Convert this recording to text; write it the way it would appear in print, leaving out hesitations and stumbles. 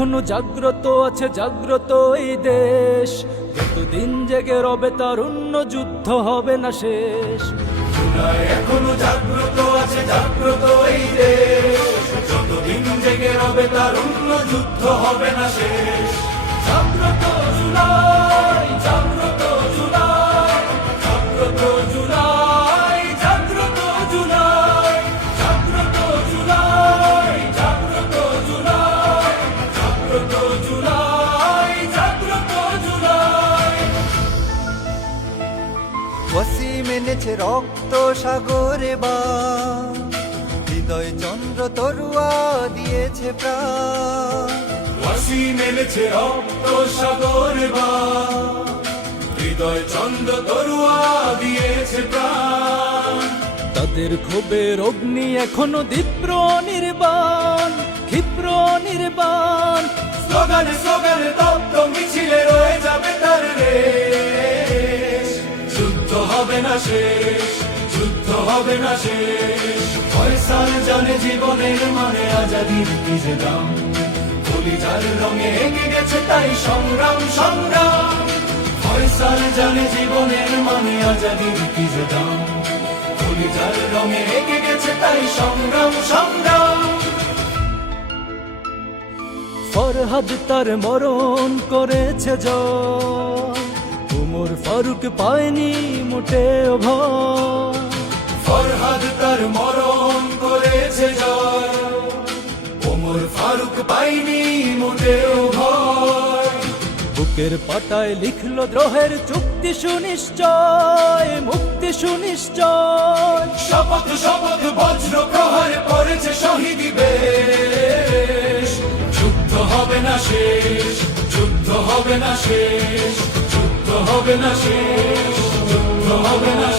এখনো জাগ্রত আছে, জাগ্রত এই দেশ। যতদিন জেগে রবে তারুণ্য, যুদ্ধ হবে না শেষ। জুলাই এখনো জাগ্রত আছে, জাগ্রত এই দেশ। যতদিন জেগে রবে তারুণ্য, যুদ্ধ হবে না শেষ। জাগ্রত জুলাই, জাগ্রত জুলাই, জাগ্রত জুলাই, জাগ্রত জুলাই, জাগ্রত জুলাই, জাগ্রত জুলাই, জাগ্রত জুলাই, জাগ্রত জুলাই। ওয়াসিম এনেছে রক্ত সাগরে বা, হৃদয় চন্দ্র তরুয়া দিয়েছে প্রাণ। ওয়াসিম এনেছে রক্ত সাগরে বা, হৃদয় চন্দ্র তরুয়া দিয়েছে প্রাণ। তাদের ক্ষোভের অগ্নি এখনো দীপ্র নির্বাণ, ক্ষিপ্র নির্বাণ। স্লোগানে স্লোগানে তপ্ত মিছিলে রয়ে যাবে তার রেশ। যুদ্ধ হবে না শেষ, যুদ্ধ হবে না শেষ। ফয়সাল জানে জীবনের মানে, আজাদির কি যে দাম। কলিজার রঙে এঁকে গেছে তাই সংগ্রাম, সংগ্রাম। ফয়সাল জানে জীবনের মানে, আজাদির কি যে দাম। কলিজার রঙে এঁকে গেছে তাই সংগ্রাম, সংগ্রাম। ফরহাদ তার মরণ করেছে জয়, উমর ফারুক পায়নি মোটেও ভয়। ফরহাদ তার মরণ করেছে জয়, ওমর ফারুক পাইনি মোটেও ভয়। বুকের পাতায় লিখলো দ্রোহের চুক্তি সুনিশ্চয়, মুক্তি সুনিশ্চয়। শপথ শপথ বজ্র প্রহারে পড়েছে শহীদ বেশ। যুদ্ধ হবে না শেষ, যুদ্ধ হবে না শেষ, যুদ্ধ হবে না শেষ, যুদ্ধ হবে না